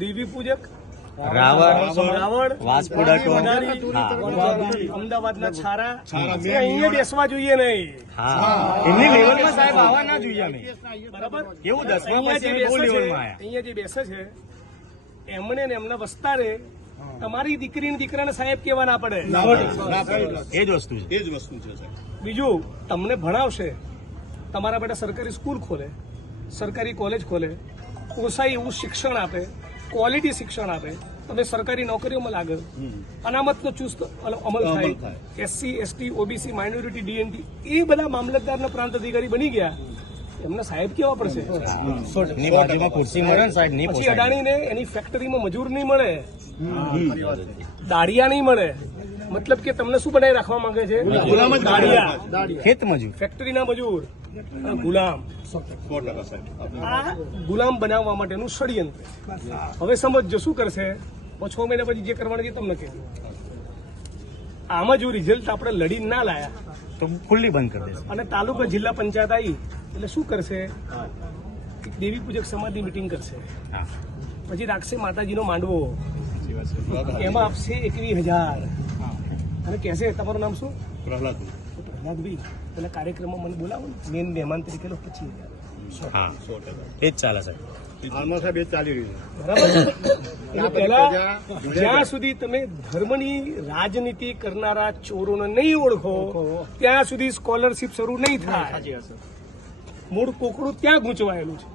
દેવી પૂજક રાવણ રાવણ વાસપુડા ટોમ. અમદાવાદના છારા. અહીંયા બેસવા જોઈએ નહીં. એમની લેવલમાં સાહેબ આવવા ના જોઈએ અમે. બરાબર? કેવું દસમા અહીંયા જે બેસે છે લેવલમાં આયા. અહીંયા જે બેસે છે એમને ને એમના વસ્તારે તમારી દીકરીને દીકરાને સાહેબ કેવા ના પડે. એ જ વસ્તુ છે. એ જ વસ્તુ છે. સાહેબ. બીજું તમને ભણાવશે. તમારા બેટા સરકારી સ્કૂલ ખોલે સરકારી કોલેજ ખોલે પોસાય એવું શિક્ષણ આપે ક્વોલિટી શિક્ષણ આપે તમે સરકારી નોકરીઓમાં લાગે. અનામતનો ચુસ્ત અમલ થાય. SC ST OBC minority DNT એ બધા મામલતદારના પ્રાંત અધિકારી બની ગયા. એમને સાહેબ કેવા પડશે? પછી અડાણીને એની ફેક્ટરીમાં મજૂર નહીં મળે. દાડિયા નહીં મળે. મતલબ કે તમને શું બનાવી રાખવા માંગે છે? ખેત મજૂર. ફેક્ટરીના મજૂર. અને ગુલામ. ગુલામ બનાવવા માટેનું ષડયંત્ર. હવે સમજજો શું કરશે? છ મહિના પછી જે કરવાનું છે તમને કહી. આમાં જો રિઝલ્ટ આપણે લડી ના લાયા તો ખુલ્લી બંધ કરી દેશે અને તાલુકા જિલ્લા પંચાયત આવી એટલે શું કરશે? એક દેવી પૂજક સમાજની મિટિંગ કરશે. પછી રાખશે માતાજીનો માંડવો. એમાં આપશે એકવીસ હજાર. અને કહેશે તમારું નામ શું? પ્રહલાદ પ્રહલાદભાઈ પેલા કાર્યક્રમમાં મને બોલાવો ને. મેન મહેમાન તરીકે લો પછી હા સો ટકા એ જ ચાલે સાહેબ હાલમાં સાહેબ એ ચાલી રહ્યું છે. બરાબર પહેલા જ્યાં સુધી તમે ધર્મની રાજનીતિ કરનારા ચોરોને નહીં ઓળખો ત્યાં સુધી સ્કોલરશીપ શરૂ નહીં થાય. મૂળ કોકડું ત્યાં ગૂંચવાયેલું છે